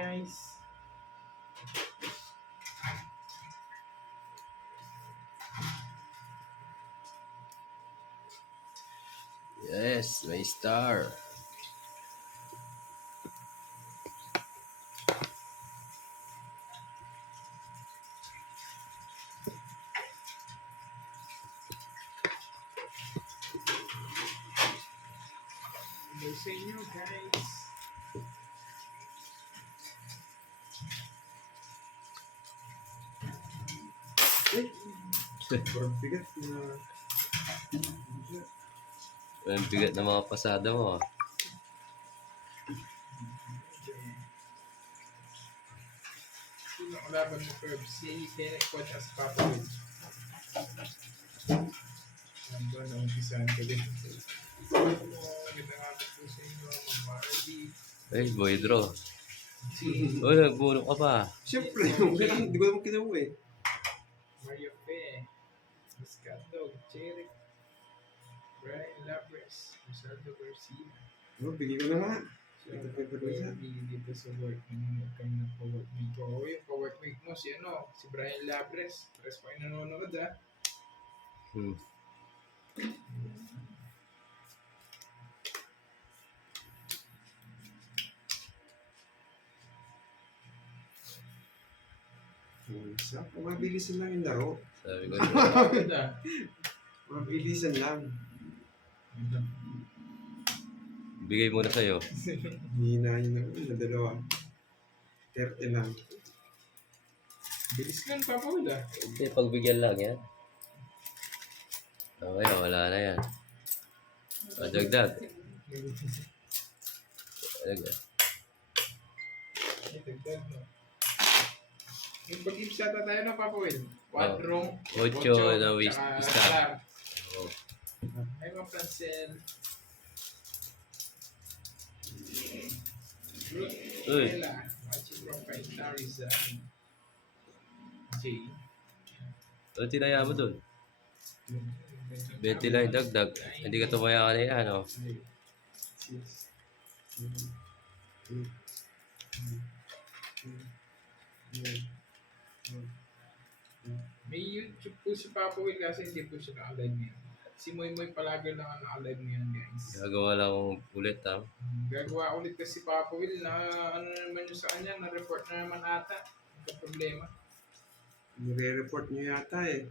guys. Yes, may star. Hello sa inyo guys. Bigat na... Ang bigat ng mga pasada mo. ah. Laban mo, Curb? Si Kenneth Coach as. Ang ba na umpisahan ko din. Ay, boy draw. Oh, nagbuno ka pa. Siyempre. Hindi ko naman kinuha eh. Mario Fe. Miss Catdog. Cherry. Brian Labres. Rosaldo Garcia. Oh, bigay ko na nga. Ito pa isa? yung dito sa work. Nanonood kami ng co-workmate ko. Oo, yung co-workmate mo, si ano, si Brian Labres. Pares pa yung nanonood ah. Hmm. Hmm, Sa, mabilisan lang yung laro. Sabi ko, Nanonood ah. Mabilisan lang. bigay muna sa'yo. Hihinahin lang na dalawa. 30 lang. Bilis lang, Papa Will ah. Hindi, pagbigyan lang yan. Okay, wala na yan. O, dagdag. Dagdag. Dagdag mo. Yung pag-gives yata tayo ng Papa Will. Quadrong. Oh, Ocho na tsaka isa. Oh. Ay, mga Francel. Uy. Watching from Kaita Rizal. Jay. Ano tinaya mo dun? 20 lang yung dagdag. Hindi ka tumaya kanina, ano? 6, 7, 8, 9, May YouTube po si Papa Will kasi hindi po siya naka-live ngayon. Si Moy Moy palagi lang ang naka-live ngayon guys. Gagawa lang akong ulit, ha? Gagawa ulit kasi Papa Will na ano naman yung sa kanya, na-report na naman ata. Ang problema. Nire-report nyo yata eh.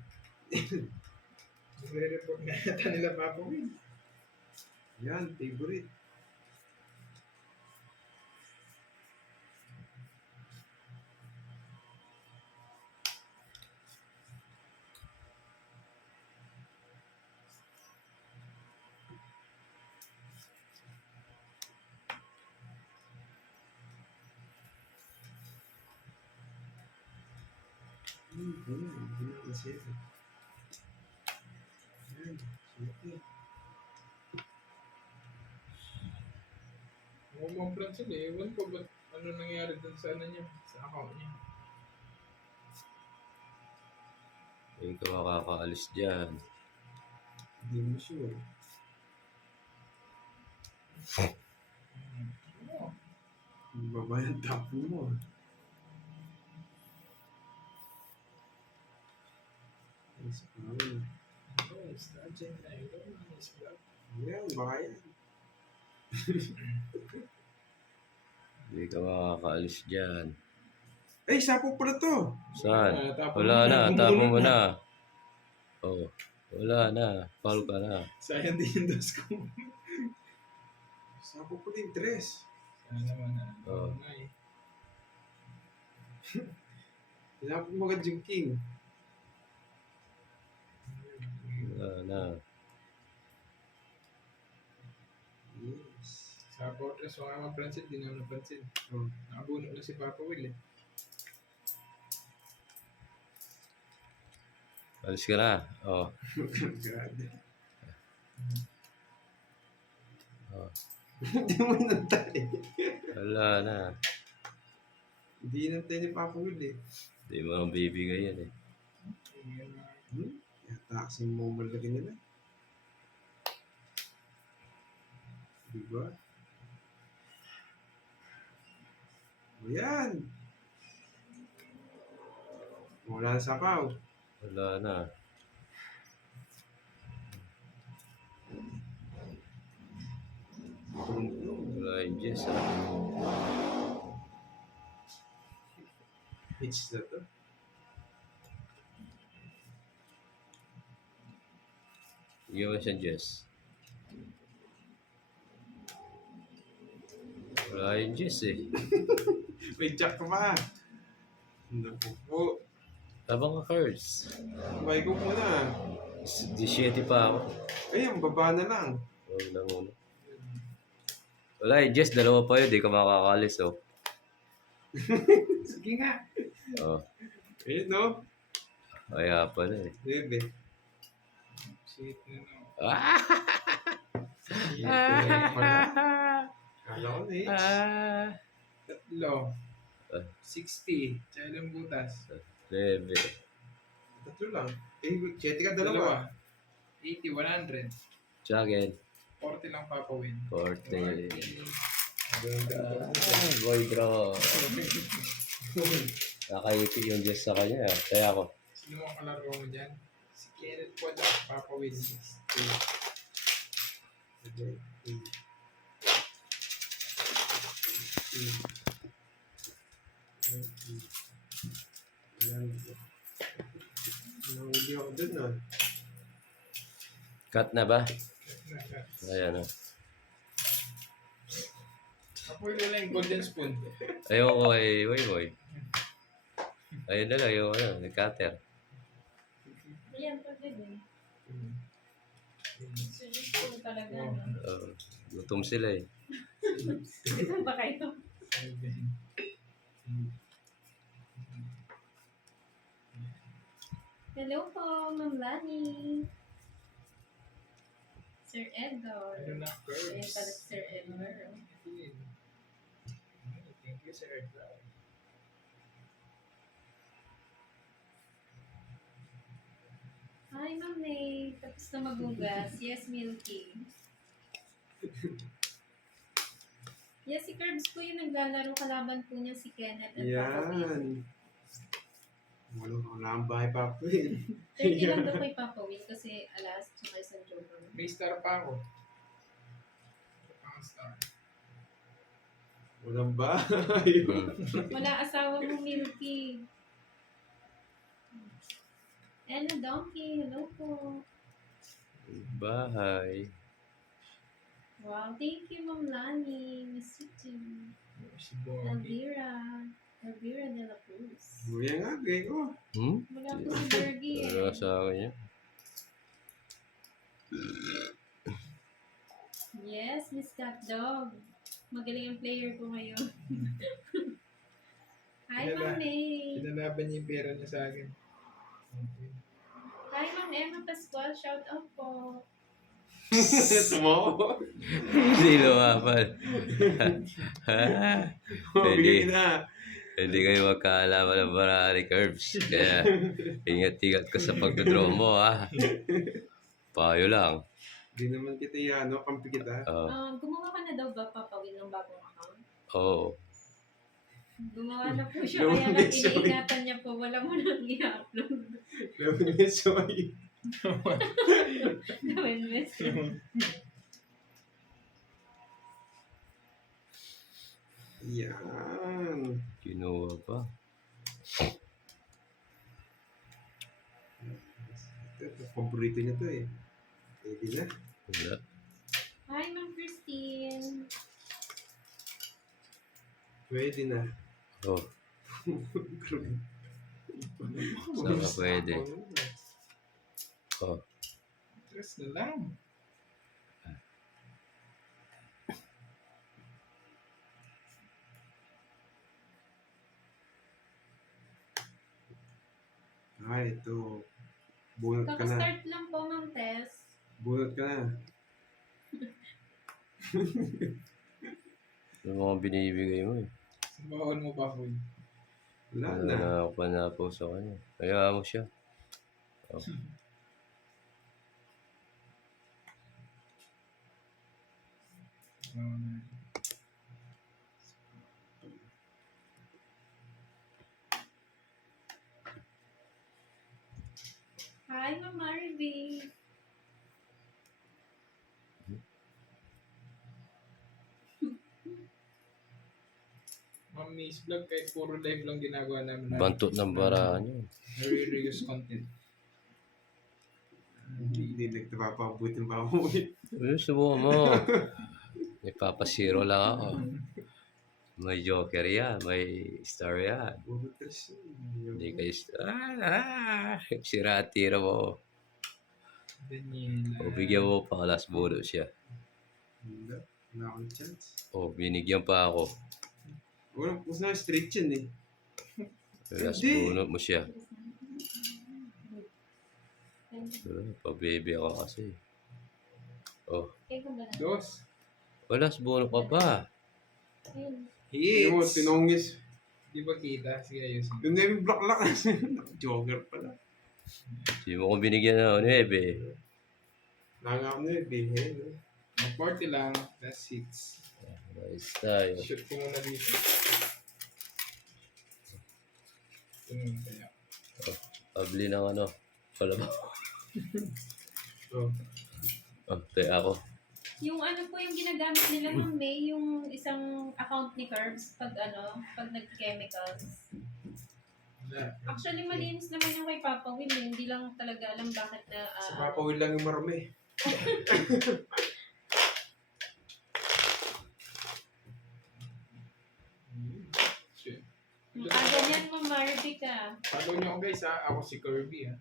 Nagre-report na yata nila Papa Will. Yan, favorite. Hmm, wala. Hindi na kasi. Yan, sige. Mukhang Francel eh. Ewan ko ba't ano nangyari dun sa ano niya, sa account niya. Hindi ka makakaalis dyan. Hindi mo sure. Oo. Ang baba yung tapo mo. Ay, sa pawin. Oh, Star Gen na yun. Nice vlog. Yan, baka yan. Hindi ka makakaalis dyan. Ay, sapo pala to! Saan? Ah, tapon Wala mo na, na, tapo mo bumulot na. Oh, wala na. Foul ka na. Sayang din yung dos ko. Sapo pala yung dress. Sana naman na. Oo. Oo nga eh. Sapo mo agad yung king. Wala na. Yes. Sa Fortress, mga mga Francel, di naman napansin. Oh. Nakabuno na si Papa Will eh. Alis ka na. Oh. Grabe. oh. Hindi mo nantay. Wala na. Hindi nantay ni Papa Will eh. Hindi mo nang bibigay yan eh. Hmm? Yata kasi mobile ka nila. Diba? Ayan. Wala sa kaw. Wala na. Wala yung Jess. Hits na to. Mo siyang Jess. Wala yung Jess eh. May jack ka pa. Naku po. Tabang ka cards. Sabay ko muna. 17 pa ako. Ayun, baba na lang. Huwag na muna. Wala yung Jess. Dalawa pa yun. Di ka makakalis oh. Sige nga. Oh. Ayun, no? Kaya pala eh. Bebe. Shit na no. Ah! Kala ko! Tatlo. Ah. 60. Tsaka ilang butas. Lebe. Tatlo lang. Eh, chete ka dalawa. 80, 100. Jagged. 40 lang papawin. Forte. Ganda. Ah, boy draw. Nakaipit yung Jess sa kanya. Kaya ako. Sino ang kalaro mo dyan? Kenneth na. Mm. Mm. Mm. Ayan. Nahuli ako dun ah. Cut na ba? Ayan oh. Apoy nila yung golden spoon. Ayoko kay Boy Boy. Ayun na lang yung ano, nag-cutter. Ayan, pwede din. So, just po talaga, Oh. no? Uh, gutom sila eh. Ito ba kayo? Hello po, Ma'am Lani. Sir Edgar. Ano na. Ayan pala si Sir Edgar. Thank you, sir. Hi, Ma'am May. Tapos na magugas. Yes, Milky. Yes, si Curbs po yung naglalaro kalaban po niya si Kenneth at Papa Will. Yan. Walang wala ang bahay pa po eh. 30 lang daw kay Papa Will kasi alas tsaka isang joker. May star pa ako. Pang star. Walang bahay. Wala asawa mo, Milky. Hello, Donkey. Hello po. Bahay. Wow, thank you, Ma'am Lani. Miss you too. Si Bonnie. Elvira. Elvira de la Cruz. Kuya nga, gay ko. Hmm? Wala po si Bergie eh. Wala sa akin yan. Yes, Miss Cat Dog. Magaling ang player ko ngayon. Hi. Ma'am May. Pinalaban niya yung pera niya sa akin. Okay. Hi, Ma'am Emma Pascual. Shout out po. Tumawa. Hindi. Mabigay na. Hindi kayo magkaalaman ng Ferrari curves. Kaya ingat-ingat ka sa pagdodraw mo ha. Payo lang. Hindi naman kita yan, no? Kampi kita. Um, gumawa ka na daw ba, Papa Will, ng bagong account? Oo. Gumawa na po siya, kaya lang Lunes, iniingatan niya po. Wala mo nang i-upload. Lunes, sorry. Gawin miss. Yan. Kinuha pa. Ito, paborito niya to eh. Pwede na. Wala. Hi, Ma'am Christine. Pwede na. Oh. Saan ka pwede? Oh. Tres na lang. Ah, ito. Bunot ka na. Kaka-start lang po, Ma'am Tess. Bunot ka na. Yung mga binibigay mo eh. Bawal mo pa, Huy. Wala Wala na. na ako pa na po sa kanya. Kaya mo siya. Oh. Miss Vlog kahit puro live lang ginagawa namin. Bantot ng baraan yun. Nare-reuse content. Hindi, hindi nagtapapabutin pa ako. Ano subukan mo? May papasiro lang ako. May joker yan. May star yan. Hindi kayo... Ah, ah, sira at tira mo. O bigyan mo pa last bonus siya. Wala. Wala akong chance. O binigyan pa ako. Wala, mas na straight yun eh. Last Hindi. bonus mo siya. Uh, pa-baby ako kasi. Oh, na? Dos. o last bonus ka pa. Mo, Hits. tinongis. Di ba kita? Sige, ayusin. Yung block lang kasi. Joker pala. Hindi mo ko binigyan ng 9. Nanga ako na eh, bilhin. eh. Ang 40 lang. That's hits. Nice tayo. Shoot ko muna dito. Tingin kaya. Pabli ng ano. Wala ba? Oh. Oh, tayo ako. Yung ano po yung ginagamit nila ng May, yung isang account ni Curbs pag ano, pag nag-chemicals. Actually, malinis naman yung kay Papa Will. eh. Hindi lang talaga alam bakit na... Sa ah, Papa Will lang yung marami. Shit. ah, Marby ka. Follow niyo ako guys ha. Ako si Kirby ha.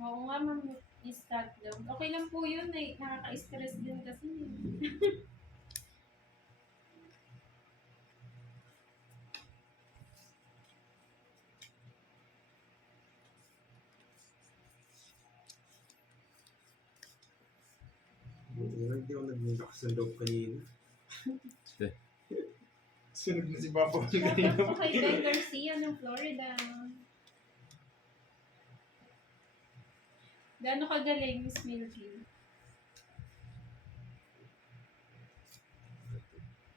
Oo nga, ma'am. That lang. Okay lang po yun. Eh. Nakaka-stress din kasi. Hindi ako nagmulakas ng loob kanina. Sunod na si Papa Shout kanina. po kay Ben Garcia ng Florida. Gaano kagaling, Miss Milky?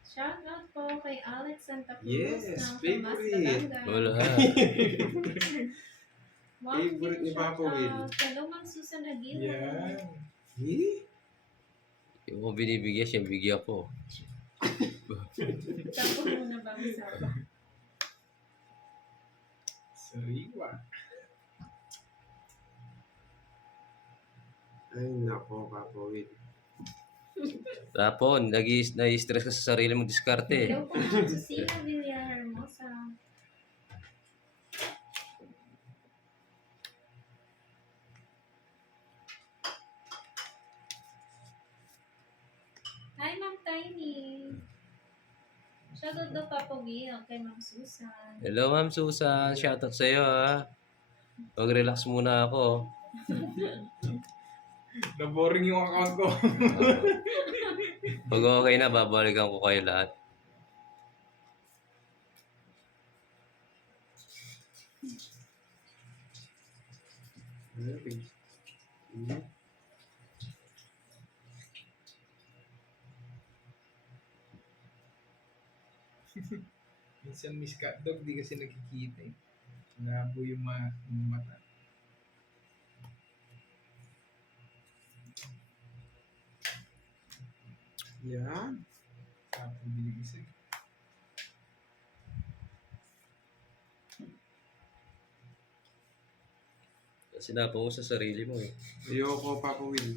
Shout out po kay Alex Santa Cruz Yes, ng Tomas favorite. Balanga. Wala. Wow, Favorite ni Papa Will. Ma'am Susan Aguila. Yan. Eh? Yung ko binibigyan siya, bigyan ko. Tapo muna ba usapan? Sariwa. Ay, nako, Papa Will. Tapon, nag- na-stress ka sa sarili mong diskarte. Po, Cecilia Villahermosa. Hi, Ma'am Tiny. Shoutout kay Ma'am Susan. Hello, Ma'am Susan. Shoutout sa'yo, ha. Mag-relax muna ako. Na-boring yung account ko. Pag okay na, babalikan ko kayo lahat. Ay, pig- Hmm? Minsan Miss Cat Dog, di kasi nakikita eh. Labo yung, ma yung mata. Yan. Tapos binigisig. Sinapa mo sa sarili mo, eh. Ayoko, Papa Will.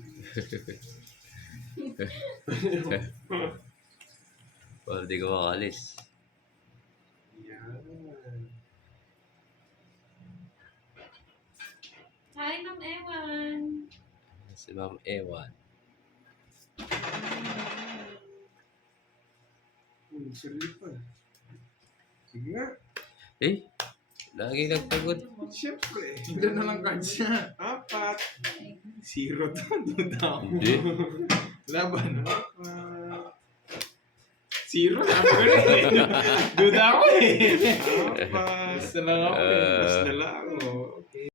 Para di ka makalis. Yan. Hi, Ma'am Ewan. Si Ma'am Ewan. Uy, sarili pa. Sige nga. Eh, lagi nagpagod. Siyempre. Ilan na lang cards niya. Apat. Zero to. Duda ako. Hindi. Laban. Apat. Zero na eh. Duda ako eh. Apat. Basta lang ako eh. Ah. Mas na lang. oh.